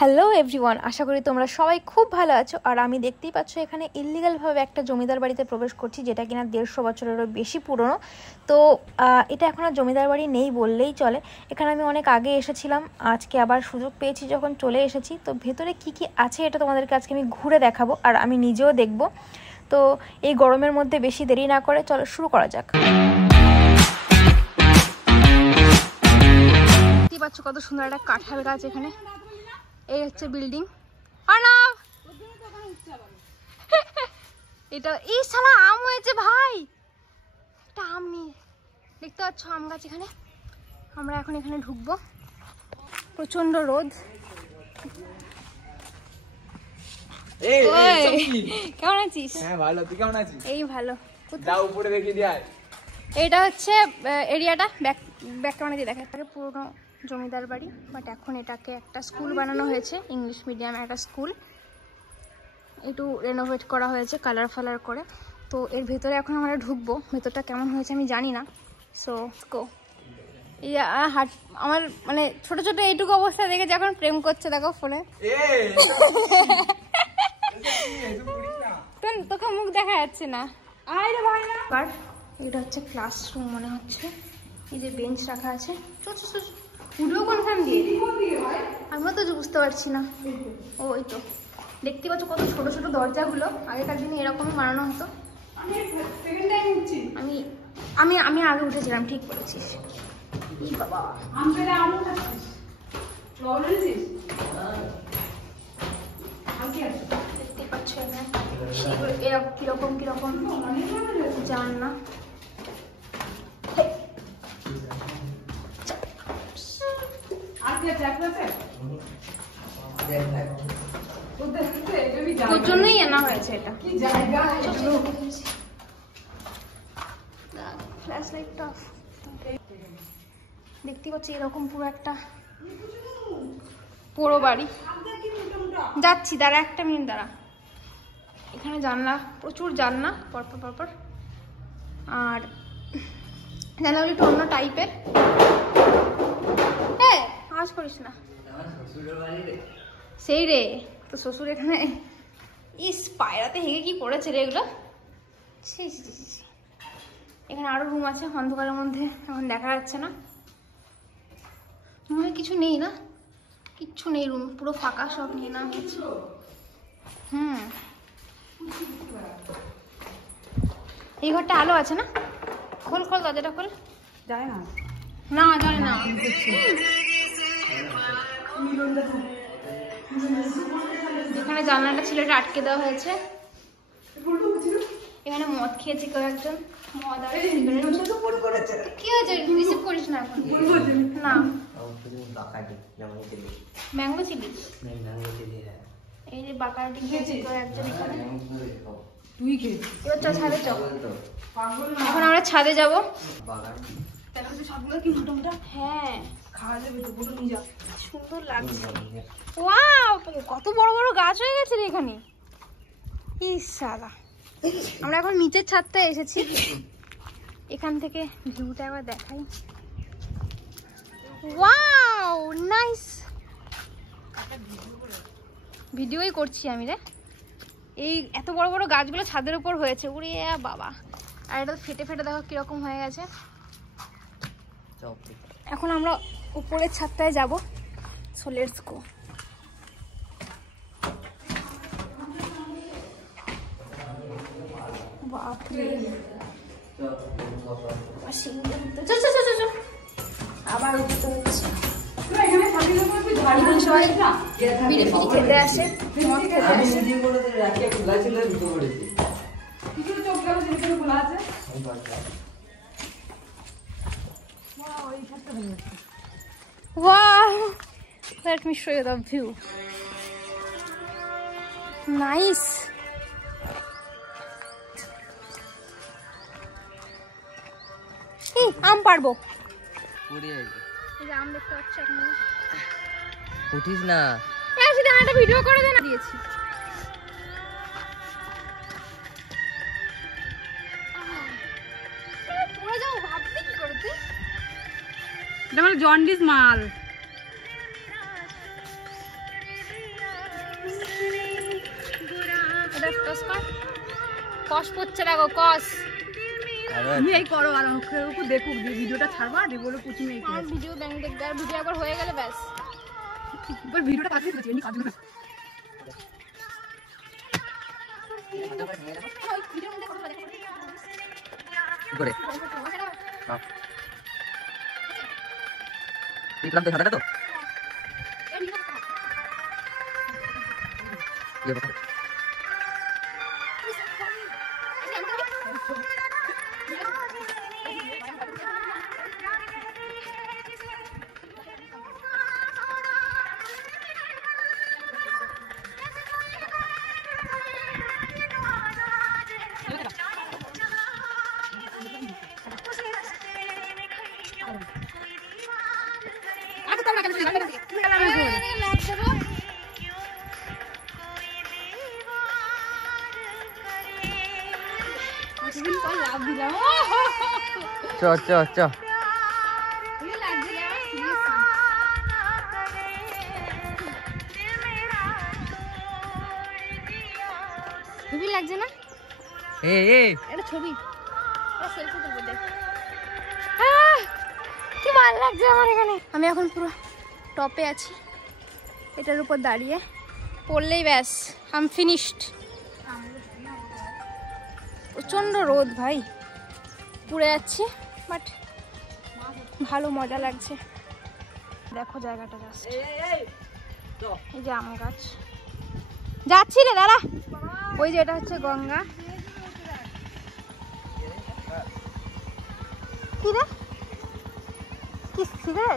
Hello everyone, আশা করি তোমরা সবাই খুব ভালো আছো। আর আমি দেখতেই পাচ্ছ এখানে ইললিগালভাবে একটা জমিদার বাড়িতে প্রবেশ করছি, যেটা কিনা 150 বছরেরও বেশি পুরনো। তো এটা এখন আর জমিদার বাড়ি নেই বললেই চলে। এখানে আমি অনেক আগে এসেছিলাম, আজকে আবার সুযোগ পেয়েছি যখন চলে এসেছি। তো ভেতরে কি কি আছে এটা তোমাদেরকে আজকে আমি ঘুরে দেখাবো, আর আমি নিজেও দেখব। তো এই গরমের মধ্যে বেশি দেরি না করে চলো শুরু করা যাক। দেখতেই পাচ্ছ কত সুন্দর একটা কাঁঠাল গাছ এখানে। এই হচ্ছে বিল্ডিং। অর্ণব, এটা এই শালা আম হয়েছে ভাই, এটা আম নিয়ে দেখতে পাচ্ছ আম গাছ এখানে। আমরা এখন এখানে ঢুকবো, প্রচন্ড রোদ। কেমন আছিস? হ্যাঁ ভালো, তুই কেমন আছিস? এই ভালো। যাও উপরে দেখি দিয়ে। এটা হচ্ছে এরিয়াটা, ব্যাক ক্যামেরা দিয়ে দেখা পুরোনো জমিদার বাড়ি, বাট এখন এটাকে একটা স্কুল বানানো হয়েছে, ইংলিশ মিডিয়াম একটা স্কুল। একটু রেনোভেট করা হয়েছে কালার ফালার করে। তো এর ভেতরে এখন আমরা ঢুকবো, ভেতরটা কেমন হয়েছে আমি জানি না। সো গো। এই হাট আমার মানে ছোট ছোট এইটুকু অবস্থা দেখে যখন প্রেম করছে দেখো ফোনে, তোকে মুখ দেখা যাচ্ছে না। এটা হচ্ছে ক্লাসরুম মনে হচ্ছে। এই যে বেঞ্চ রাখা আছে, উঠবো কোনখান দিয়ে আমরা তো বুঝতে পারছি না। ও ওই তো দেখতে পাচ্ছ কত ছোট ছোট দরজাগুলো, আগেকার দিনে এরকমই বানানো হতো। আমি আমি আগে উঠেছিলাম, ঠিক বলেছিস। বাবা দেখতে পাচ্ছ কিরকম কিরকম জান না। তোর জন্যই আনা হয়েছে এটা। দেখতে পাচ্ছি এরকম পুরো একটা পুরো বাড়ি। যাচ্ছি, দাঁড়া একটা মিনিট দাঁড়া। এখানে জানলা, প্রচুর জানলা পরপর পরপর, আর জানলাগুলো একটু অন্য টাইপের। হ্যাঁ আওয়াজ করিস না। সেই রে, তো শ্বশুর এখানে। ইস পায়রাতে হেগে কি করেছে রে এগুলো। এখানে আরো রুম আছে, অন্ধকারের মধ্যে এখন দেখা যাচ্ছে না। মনে হয় কিছু নেই না, কিচ্ছু নেই, রুম পুরো ফাঁকা, সব নিয়ে না হয়েছে। এই ঘরটা আলো আছে না? খোল খোল দরজাটা খোল। যায় না, না যায় না। এখানে জানলাটা ছিল, এটা আটকে দেওয়া হয়েছে। এখানে মদ খেয়েছে কেউ একজন, মদ আর কি হয়েছে, রিসিভ করিস না এখন। না ম্যাঙ্গো চিলি, এই যে বাকারটি খেয়েছে কেউ একজন এখানে। তুই খেয়েছিস? এবার চল ছাদে চল, এখন আমরা ছাদে যাবো। হ্যাঁ সুন্দর লাগছে। ওয়াও কত বড় বড় গাছ হয়ে গেছে রে এখানে। ইস শালা, আমরা এখন নিচের ছাদটা এসেছি। এখান থেকে ভিউটা একবার দেখাই। ওয়াও নাইস, ভিডিওই করছি আমি রে। এই এত বড় বড় গাছগুলো ছাদের উপর হয়েছে, উড়ে বাবা। আর এটা ফেটে ফেটে দেখো কিরকম হয়ে গেছে। এখন আমরা উপরের ছাদটায় যাব। So let's go. আবার উঠতে হচ্ছে। সবাই বিড়ি ফিরি খেতে আসে, মদ খেতে আসে। Wow! Let me show you the view. Nice. এই আম পারবো। আম দেখতে পাচ্ছ এখন। উঠিস না, সেটা একটা ভিডিও করে দেন দিয়েছি। পড়ে যাও ভাবতে কি করতে। এটা মানে জন্ডিস মাল। টস কর কস পড়ছে দেখো কস তুমি এই করো আর ওকে দেখুক ভিডিওটা ছাড়বা দিয়ে বলে কুচি নেই আর ভিডিও ব্যাংক দেখবে আর ভিডিও একবার হয়ে গেলে ব্যাস এবার ভিডিওটা কাটিয়ে দিচ্ছি এমনি কাটবে না করে দেখলাম তো সাদাটা তো ये बता चो चो चो খুবই লাগছে না ए ए এটা ছবি এটা সেলফি তুলবো দেখ কি ভালো লাগছে আমার এখানে আমি এখন পুরো টপে আছি এটার উপর দাঁড়িয়ে পড়লেই ব্যাস আম ফিনিশড প্রচণ্ড রোদ ভাই পুড়ে যাচ্ছি বাট ভালো মজা লাগছে দেখো জায়গাটা জাস্ট এই যে আম গাছ যাচ্ছি রে দাঁড়া ওই যে এটা হচ্ছে গঙ্গা কি রে কি রে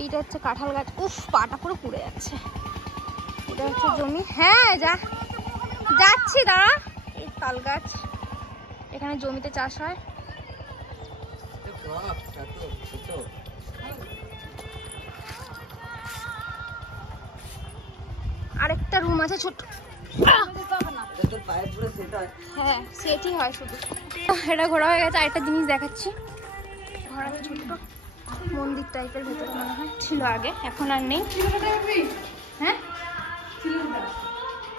এইটা হচ্ছে কাঁঠাল গাছ উফ পাটা পুরো পুড়ে যাচ্ছে এটা হচ্ছে জমি হ্যাঁ যাচ্ছি দাঁড়া এই তাল গাছ এখানে জমিতে চাষ হয় আরেকটা রুম আছে ছোট হ্যাঁ সেটাই হয় শুধু এটা ঘোরা হয়ে গেছে আরেকটা জিনিস দেখাচ্ছি ঘর আছে ছোট্ট মন্দির টাইপের ভেতরে মনে হয় ছিল আগে এখন আর নেই হ্যাঁ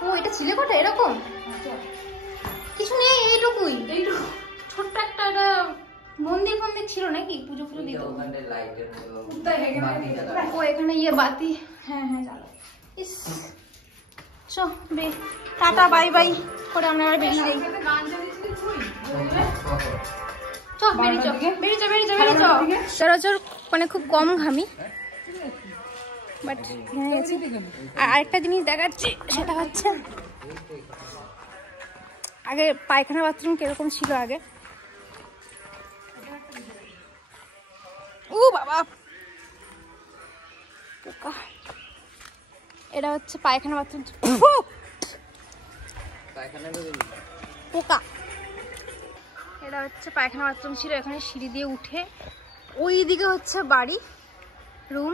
ও এটা চিলেকোঠা এরকম কিছু নেই এইটুকুই ছোট্ট একটা এটা মন্দির ফন্দির ছিল নাকি পুজো পুজো দিত ও এখানে ইয়ে বাতি হ্যাঁ হ্যাঁ জানো ইস চো বে টাটা বাই বাই করে আমরা আর বেরিয়ে যাই সচরাচর মানে খুব কম ঘামি বাট আর আরেকটা জিনিস দেখাচ্ছি সেটা হচ্ছে আগে পায়খানা বাথরুম কিরকম ছিল আগে ও বাবা পোকা এটা হচ্ছে পায়খানা বাথরুম পোকা এটা হচ্ছে পায়খানা বাথরুম ছিল এখানে সিঁড়ি দিয়ে উঠে ওই দিকে হচ্ছে বাড়ি রুম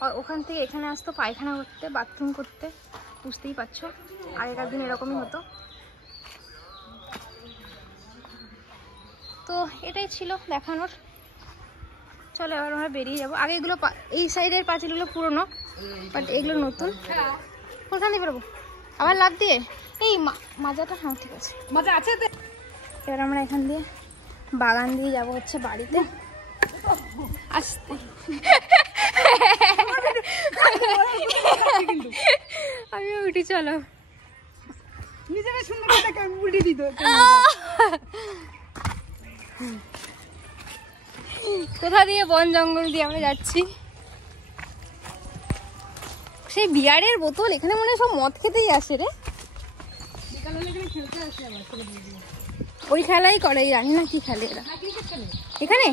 আর ওখান থেকে এখানে আসতো পায়খানা করতে বাথরুম করতে বুঝতেই পারছো আগেকার দিন এরকমই হতো তো এটাই ছিল দেখানোর চলো এবার আমরা বেরিয়ে যাবো আগে এগুলো এই সাইডের পাঁচিলগুলো পুরনো বাট এগুলো নতুন কোথান দিয়ে বেরোবো আবার লাভ দিয়ে এই মাজাটা হ্যাঁ ঠিক আছে মজা আছে এবার আমরা এখান দিয়ে বাগান দিয়ে যাবো হচ্ছে বাড়িতে আসতে আমি উঠি চলো নিজেরা সুন্দর উল্টে দিত কোথা দিয়ে বন জঙ্গল দিয়ে আমরা যাচ্ছি সেই বিয়ারের বোতল এখানে মনে হয় সব মদ খেতেই আসে রে ওই খেলাই করে জানি না কি খেলে এরা এখানে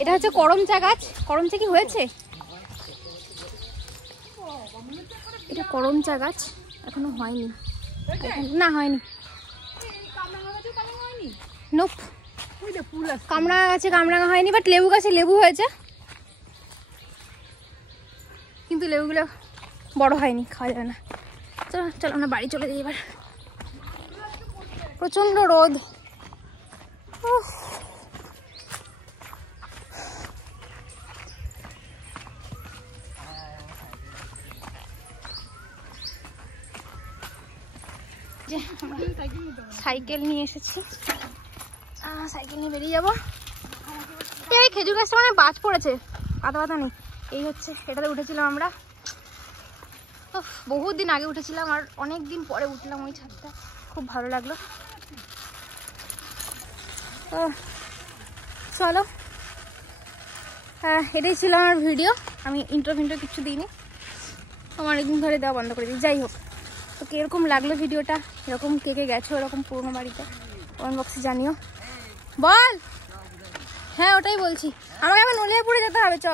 এটা হচ্ছে করমচা গাছ করমচা কি হয়েছে এটা করমচা গাছ এখনো হয়নি না হয়নি নোপ কামরাঙা গাছে কামরাঙা হয়নি বাট লেবু গাছে লেবু হয়েছে কিন্তু লেবুগুলো বড় হয়নি খাওয়া যাবে না চলো চলো আমরা বাড়ি চলে যাই এবার প্রচন্ড রোদ যে সাইকেল নিয়ে এসেছি, সাইকেল নিয়ে বেরিয়ে যাবো। এই খেজুর গাছটা মানে বাজ পড়েছে, পাতা পাতা নেই। এই হচ্ছে এটাতে উঠেছিলাম আমরা, বহুত দিন আগে উঠেছিলাম আর অনেক দিন পরে উঠলাম ওই ছাদটা, খুব ভালো লাগলো। চলো, এটাই ছিল আমার ভিডিও। আমি ইন্ট্রো কিছু দিইনি, আমার অনেকদিন ধরে দেওয়া বন্ধ করে দিই। যাই হোক, তো কীরকম লাগলো ভিডিওটা, এরকম কে কে গেছো এরকম পুরোনো বাড়িতে, কমেন্ট বক্সে জানিও। বল। হ্যাঁ ওটাই বলছি, আমাকে আমি নলিয়াপুরে যেতে হবে, চ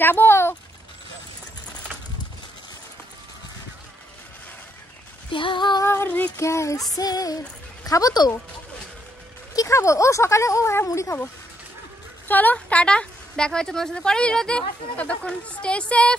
যাবো। প্যার कैसे খাবো তো, কি খাবো? ও সকালে, ও হ্যাঁ মুড়ি খাবো। চলো টাটা, দেখা হচ্ছে তোমার সাথে পরের ভিডিওতে। ততক্ষণ স্টে সেফ।